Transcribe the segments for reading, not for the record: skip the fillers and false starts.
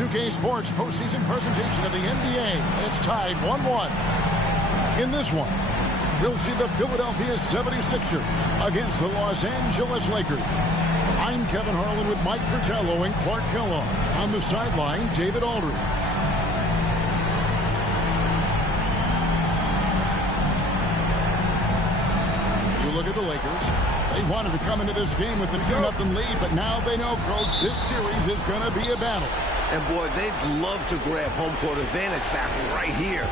2K Sports postseason presentation of the NBA. It's tied 1-1. In this one, we'll see the Philadelphia 76ers against the Los Angeles Lakers. I'm Kevin Harlan with Mike Fratello and Clark Kellogg. On the sideline, David Aldridge. You look at the Lakers. They wanted to come into this game with a 2-0 lead, but now they know, Coach, this series is going to be a battle. And, boy, they'd love to grab home court advantage back right here.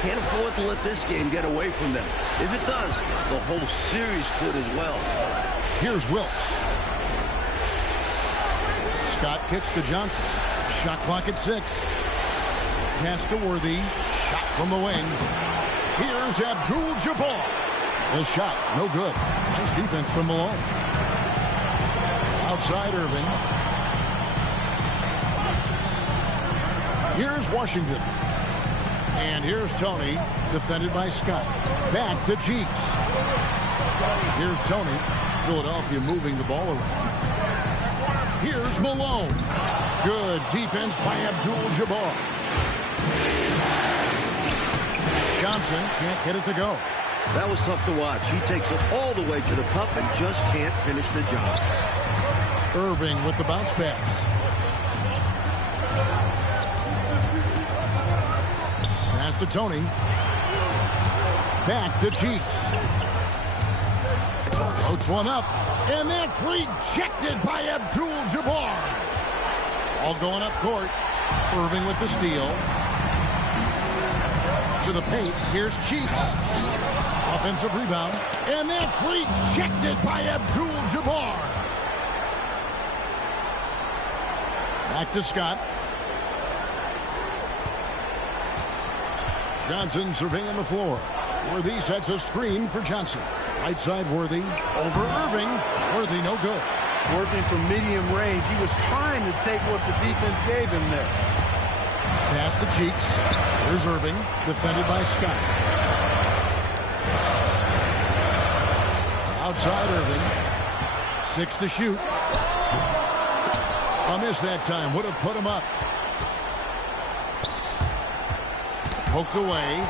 Can't afford to let this game get away from them. If it does, the whole series could as well. Here's Wilkes. Scott kicks to Johnson. Shot clock at 6. Pass to Worthy. Shot from the wing. Here's Abdul-Jabbar. The shot, no good. Nice defense from Malone. Outside Irving. Here's Washington. And here's Tony, defended by Scott. Back to Cheeks. Here's Tony. Philadelphia moving the ball around. Here's Malone. Good defense by Abdul-Jabbar. Johnson can't get it to go. That was tough to watch. He takes it all the way to the cup and just can't finish the job. Irving with the bounce pass. Pass to Tony. Back to Cheeks. Floats one up. And that's rejected by Abdul-Jabbar. All going up court. Irving with the steal. To the paint. Here's Cheeks. Offensive rebound. And that's rejected by Abdul-Jabbar. Back to Scott. Johnson surveying the floor. Worthy sets a screen for Johnson. Right side Worthy. Over Irving. Worthy no good. Working from medium range. He was trying to take what the defense gave him there. Pass to Cheeks. Here's Irving. Defended by Scott. Outside Irving. 6 to shoot. A miss that time. Would have put him up. Poked away.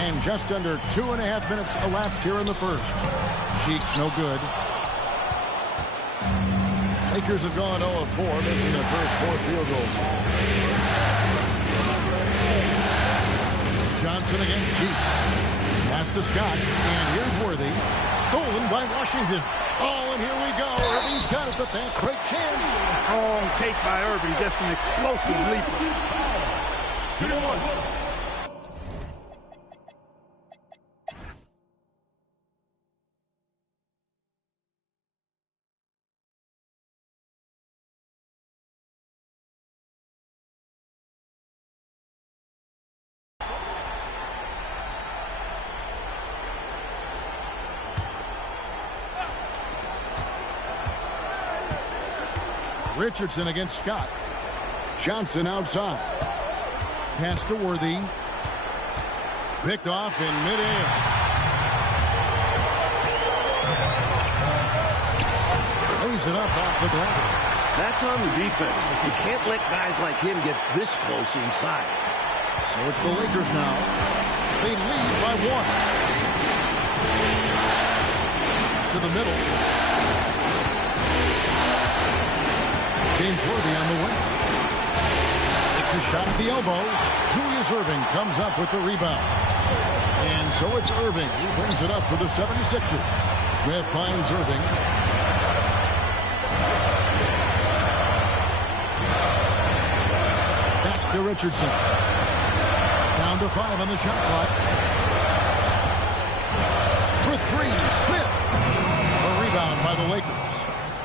And just under 2.5 minutes elapsed here in the first. Cheeks no good. Lakers have gone 0 of 4, missing their first 4 field goals. Johnson against Cheeks. Pass to Scott. And here's Worthy. Stolen by Washington. Oh, and here we go. Irving's got it. The fast break chance. Strong take by Irving. Just an explosive leap. Richardson against Scott. Johnson outside. Pass to Worthy. Picked off in midair. Lays it up off the glass. That's on the defense. You can't let guys like him get this close inside. So it's the Lakers now. They lead by 1. To the middle. James Worthy on the wing. It's a shot at the elbow. Julius Irving comes up with the rebound. And so it's Irving. He brings it up for the 76ers. Smith finds Irving. Back to Richardson. Down to 5 on the shot clock. For 3, Smith. A rebound by the Lakers.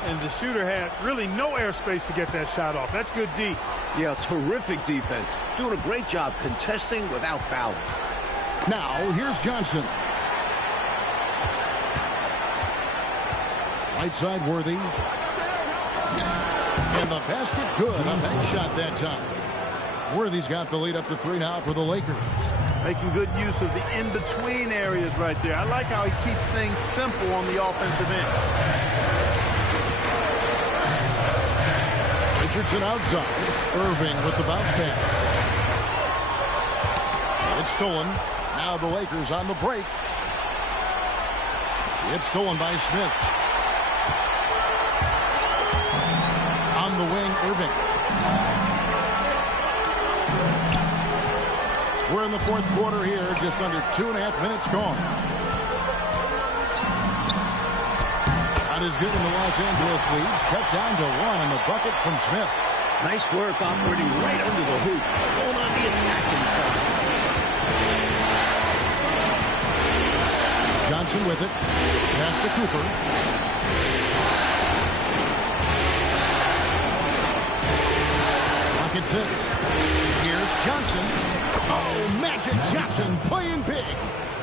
And the shooter had really no airspace to get that shot off. That's good D. Yeah, terrific defense. Doing a great job contesting without fouling. Now, here's Johnson. Right side Worthy. And the basket good. A bank shot that time. Worthy's got the lead up to 3 now for the Lakers. Making good use of the in-between areas right there. I like how he keeps things simple on the offensive end. Richardson outside. Irving with the bounce pass. It's stolen. Now the Lakers on the break. It's stolen by Smith. On the wing, Irving. We're in the fourth quarter here, just under 2.5 minutes gone. Shot is good, and the Los Angeles leads cut down to 1 on the bucket from Smith. Nice work operating right under the hoop. Going on the attacking side. Johnson with it. Pass to Cooper. Pocket 6. Here's Johnson. Oh, Magic Johnson playing big.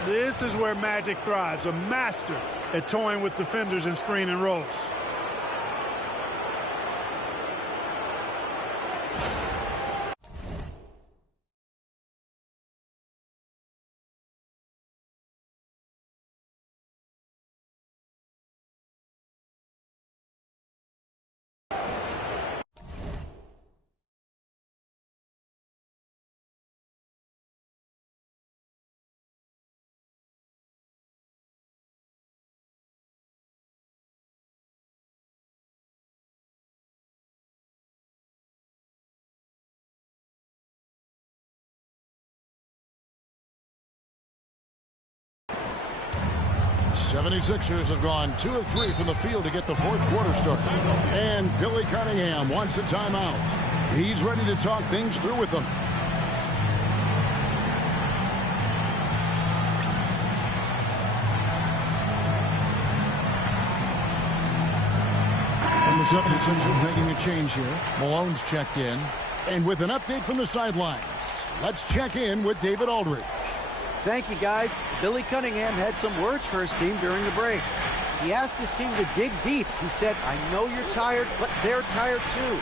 This is where Magic thrives, a master at toying with defenders and screening rolls. '76ers have gone 2 of 3 from the field to get the fourth quarter started. And Billy Cunningham wants a timeout. He's ready to talk things through with them. And the 76ers making a change here. Malone's checked in. And with an update from the sidelines, let's check in with David Aldridge. Thank you, guys. Billy Cunningham had some words for his team during the break. He asked his team to dig deep. He said, I know you're tired, but they're tired too.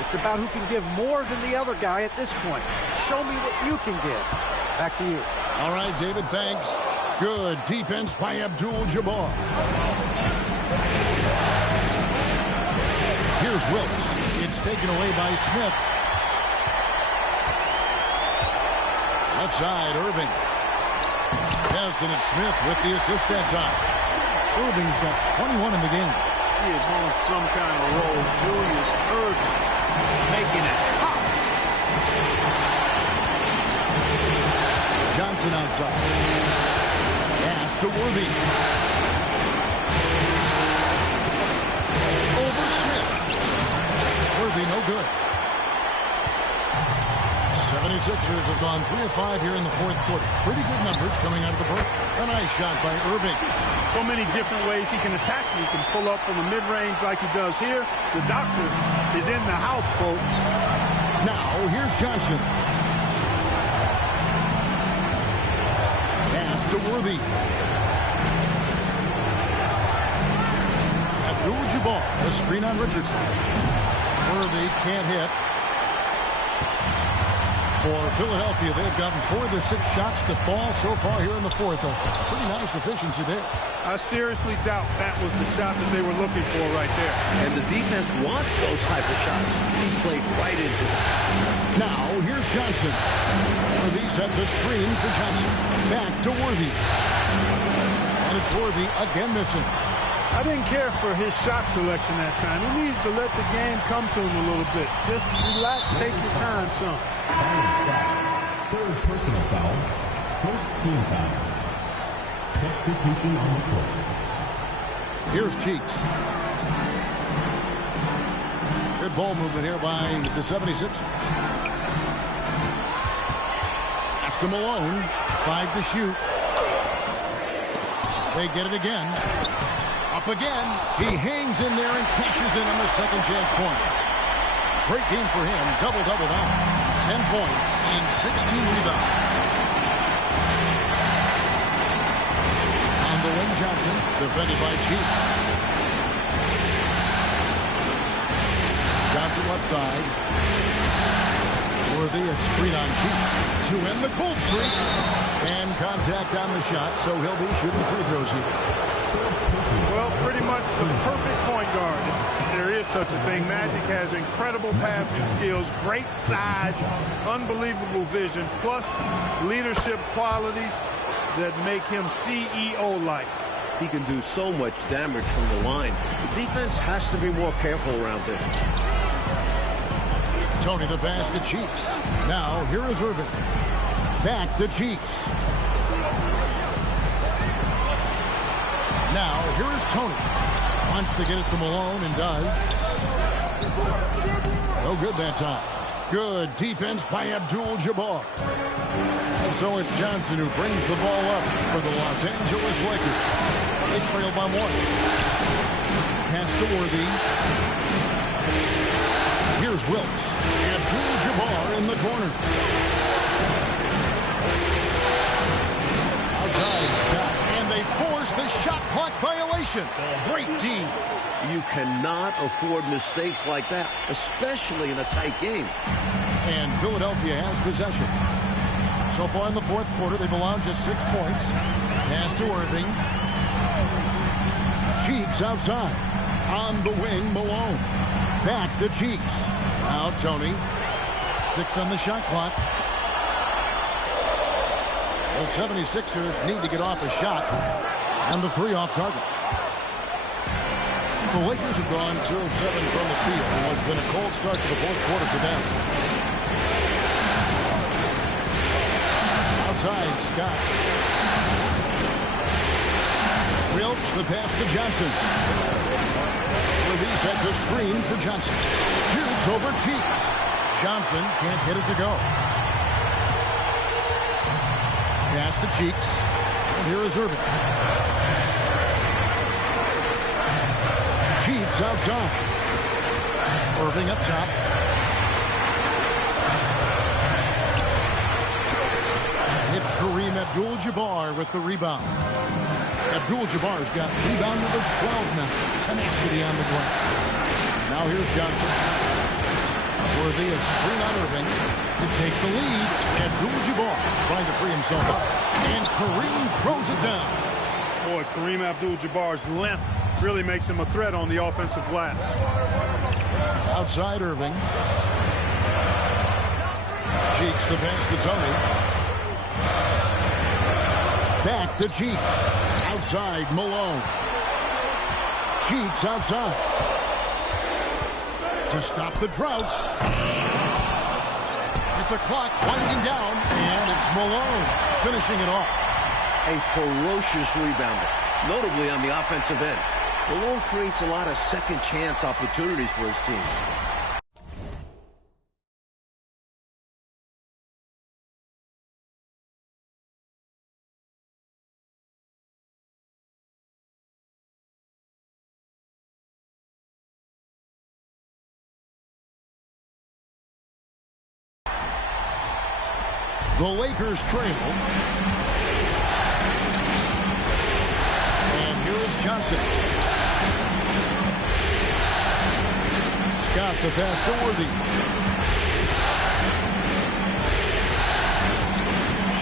It's about who can give more than the other guy at this point. Show me what you can give. Back to you. All right, David, thanks. Good defense by Abdul-Jabbar. Here's Wilkes. It's taken away by Smith. Left side, Irving. Yes, and it's Smith with the assist that time. Irving's got 21 in the game. He is on some kind of roll. Julius Irving making it hot. Johnson outside. Pass to Worthy. Over Smith. Worthy no good. 76ers have gone 3 of 5 here in the fourth quarter. Pretty good numbers coming out of the break. A nice shot by Irving. So many different ways he can attack you. He can pull up from the mid-range like he does here. The doctor is in the house, folks. Now, here's Johnson. Pass to Worthy. Abdul-Jabbar, a screen on Richardson. Worthy can't hit. For Philadelphia, they've gotten 4 of their 6 shots to fall so far here in the fourth. A pretty nice efficiency there. I seriously doubt that was the shot that they were looking for right there. And the defense wants those type of shots. He played right into them. Now, here's Johnson. Worthy sets a screen for Johnson. Back to Worthy. And it's Worthy again missing. I didn't care for his shot selection that time. He needs to let the game come to him a little bit. Just relax, take your time, son. Third personal foul. First team foul. Substitution on the court. Here's Cheeks. Good ball movement here by the 76ers. Pass to Malone. 5 to shoot. They get it again. Up again. He hangs in there and cashes in on the second chance points. Great game for him. Double-double now. 10 points and 16 rebounds. On the wing, Johnson, defended by Cheeks. Johnson left side. Worthy a screen on Cheeks to end the cold streak. And contact on the shot, so he'll be shooting free throws here. Well, pretty much the perfect point guard. If there is such a thing. Magic has incredible passing skills, great size, unbelievable vision, plus leadership qualities that make him CEO-like. He can do so much damage from the line. The defense has to be more careful around him. Tony the pass to Cheeks. Now, here is Irving. Back to Cheeks. Now, here is Tony. Wants to get it to Malone and does. No good that time. Good defense by Abdul-Jabbar. And so it's Johnson who brings the ball up for the Los Angeles Lakers. They trail by 1. Pass to Worthy. Here's Wilkes. Abdul-Jabbar in the corner. Outside, Scott. And they force the shot clock violation. Great team. You cannot afford mistakes like that, especially in a tight game. And Philadelphia has possession. So far in the fourth quarter, they've allowed just 6 points. Pass to Irving. Cheeks outside. On the wing, Malone. Back to Cheeks. Now Tony. 6 on the shot clock. The 76ers need to get off a shot. And the 3 off target. The Lakers have gone 2 of 7 from the field. And it's been a cold start to the fourth quarter for them. Outside, Scott. Wilkes, the pass to Johnson. Release at the screen for Johnson. Shoots over Cheeks. Johnson can't get it to go. Pass to Cheeks. And here is Irving. Cheeks outside. Irving up top. It's Kareem Abdul-Jabbar with the rebound. Abdul-Jabbar's got rebound number 12 now. Tenacity on the glass. Now here's Johnson. Worthy a screen on Irving to take the lead. Abdul-Jabbar trying to free himself up. And Kareem throws it down. Boy, Kareem Abdul-Jabbar's length really makes him a threat on the offensive glass. Outside Irving. Cheeks the pass to Tony. Back to Cheeks. Outside Malone. Cheeks outside. To stop the drought. With the clock winding down. And it's Malone finishing it off. A ferocious rebounder, notably on the offensive end. Malone creates a lot of second chance opportunities for his team. The Lakers trail. And here is Johnson. Scott the pass to Worthy.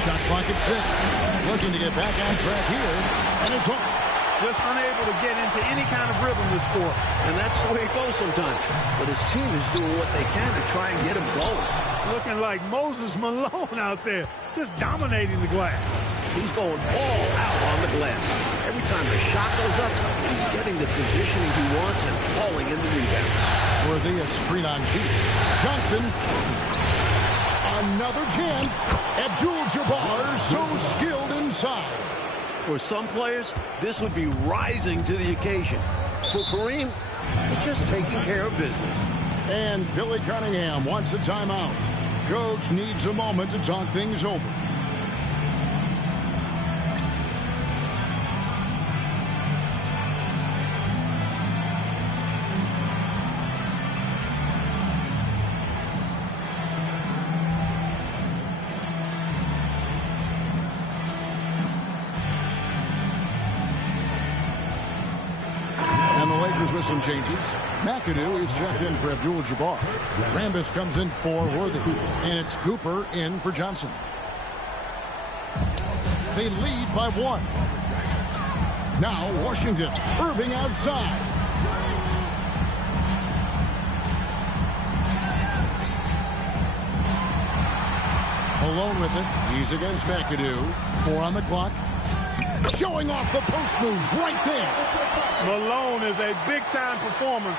Shot clock at 6. Looking to get back on track here. And it's off. Just unable to get into any kind of rhythm this quarter. And that's the way it goes sometimes. But his team is doing what they can to try and get him going. Looking like Moses Malone out there, just dominating the glass. He's going all out on the glass. Every time the shot goes up, he's getting the positioning he wants and falling in the rebound. Worthy a screen on Cheeks. Johnson. Another chance. Abdul-Jabbar so skilled inside. For some players, this would be rising to the occasion. For Kareem, it's just taking care of business. And Billy Cunningham wants a timeout. Coach needs a moment to talk things over. With some changes. McAdoo is checked in for Abdul-Jabbar. Rambis comes in for Worthy. And it's Cooper in for Johnson. They lead by 1. Now Washington, Irving outside. Malone with it. He's against McAdoo. 4 on the clock. Showing off the post moves right there. Malone is a big-time performer,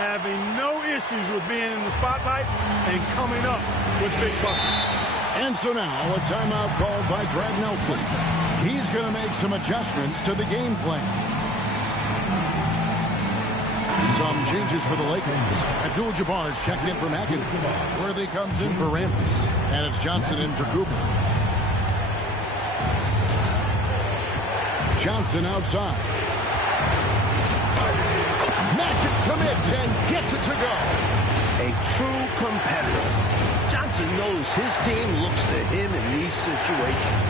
having no issues with being in the spotlight and coming up with big buckets. And so now a timeout called by Greg Nelson. He's going to make some adjustments to the game plan. Some changes for the Lakers. Abdul-Jabbar's checked in for McAdoo. Worthy comes in for Rampas. And it's Johnson in for Cooper. Johnson outside. Magic commits and gets it to go. A true competitor. Johnson knows his team looks to him in these situations.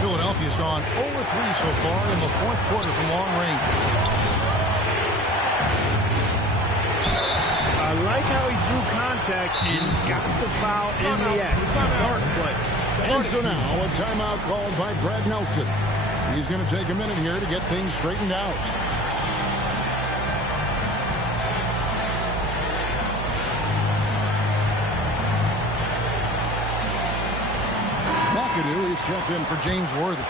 Philadelphia's gone 0-3 so far in the fourth quarter from long range. I like how he drew contact and got the foul in the act. Smart play. And so now a timeout called by Brad Nelson. He's going to take a minute here to get things straightened out. McAdoo is checked in for James Worthy.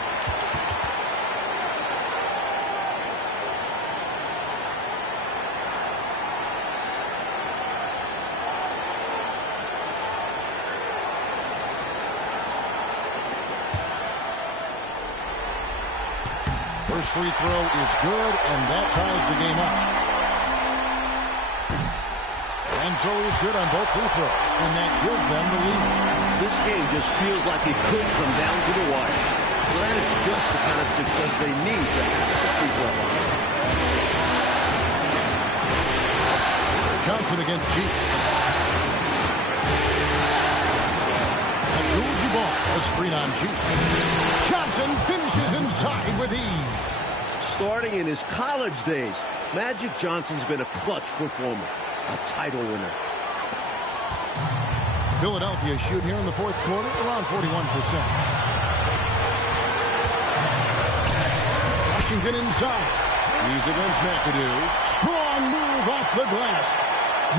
First free throw is good, and that ties the game up. And so he's good on both free throws, and that gives them the lead. This game just feels like it could come down to the wire. So that is just the kind of success they need to have at the free throw line. Johnson against Cheeks. Abdul-Jabbar, a screen on Cheeks. Johnson finishes inside with ease. Starting in his college days, Magic Johnson's been a clutch performer, a title winner. Philadelphia shoot here in the fourth quarter around 41%. Washington inside. He's against McAdoo. Strong move off the glass.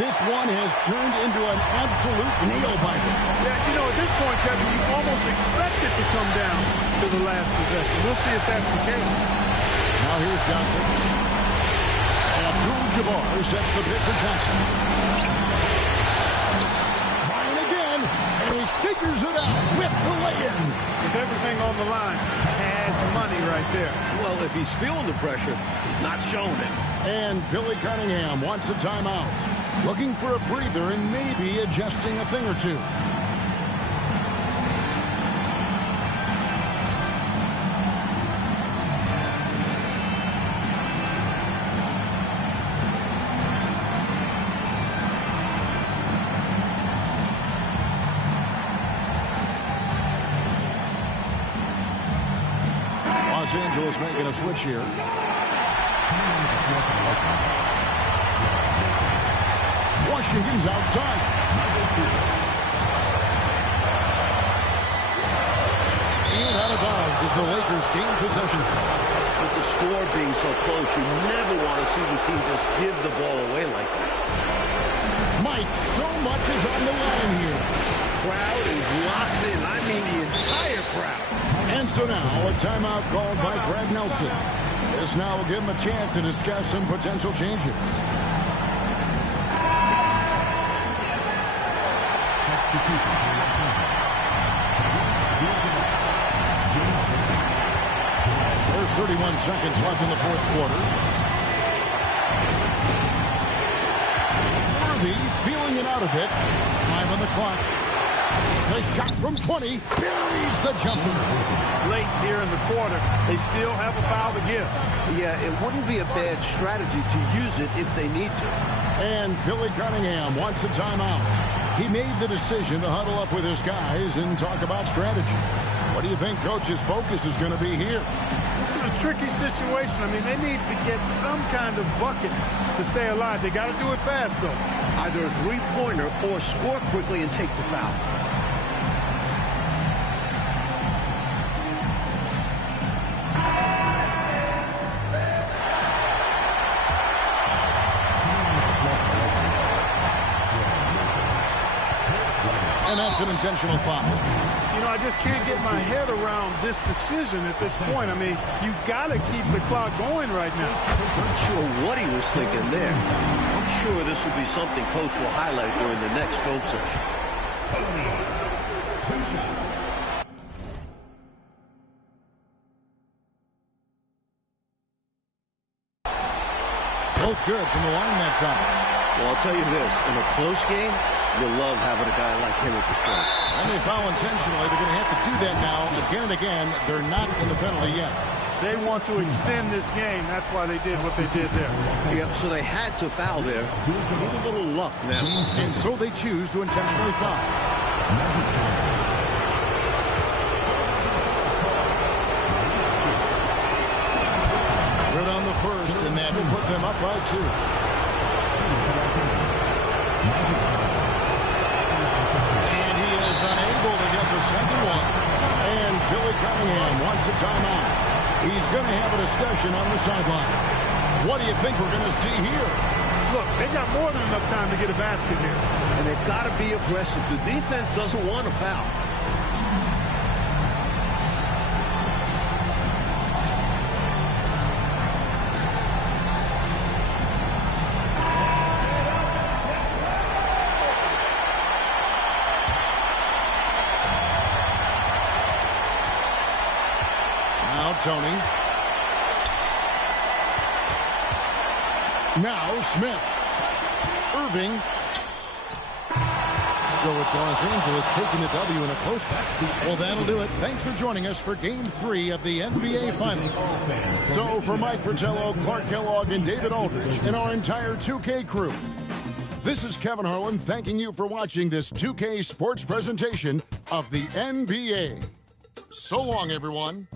This one has turned into an absolute nail-biter. Yeah, you know, at this point, Kevin, you almost expect it to come down to the last possession. We'll see if that's the case. Now here's Johnson. Abdul-Jabbar sets the pick for Johnson. Trying again, and he figures it out with the lay-in. With everything on the line, has money right there. Well, if he's feeling the pressure, he's not showing it. And Billy Cunningham wants a timeout. Looking for a breather and maybe adjusting a thing or two. Los Angeles making a switch here. Washington's outside. And out of bounds as the Lakers gain possession. With the score being so close, you never want to see the team just give the ball away like that. Mike, so much is on the line here. Crowd is locked in. I mean the entire crowd. And so now a timeout called by Brad Nelson. This now will give him a chance to discuss some potential changes. There's 31 seconds left in the fourth quarter. Worthy feeling it out a bit. 5 on the clock. The shot from 20 buries the jumper. Late here in the quarter, they still have a foul to give. Yeah, it wouldn't be a bad strategy to use it if they need to. And Billy Cunningham wants a timeout. He made the decision to huddle up with his guys and talk about strategy. What do you think Coach's focus is going to be here? This is a tricky situation. I mean, they need to get some kind of bucket to stay alive. They got to do it fast, though. Either a three-pointer or score quickly and take the foul. And that's an intentional foul. You know, I just can't get my head around this decision at this point. I mean, you got to keep the clock going right now. Not sure what he was thinking there. I'm sure this will be something Coach will highlight during the next film session. Both good from the line that time. Well, I'll tell you this. In a close game, you love having a guy like him at the front. And they foul intentionally. They're going to have to do that now again and again. They're not in the penalty yet. They want to extend this game. That's why they did what they did there. Yep, so they had to foul there. Need a little luck now. And so they choose to intentionally foul. Good on the first, and that will put them up by 2. And he is unable to get the second one. And Billy Cunningham wants a timeout. He's going to have a discussion on the sideline. What do you think we're going to see here? Look, they got more than enough time to get a basket here. And they've got to be aggressive. The defense doesn't want to foul. Tony. Now Smith. Irving. So it's Los Angeles taking the W in a close one. Well, that'll do it. Thanks for joining us for Game 3 of the NBA Finals. So for Mike Fratello, Clark Kellogg, and David Aldridge, and our entire 2K crew, this is Kevin Harlan thanking you for watching this 2K Sports presentation of the NBA. So long, everyone.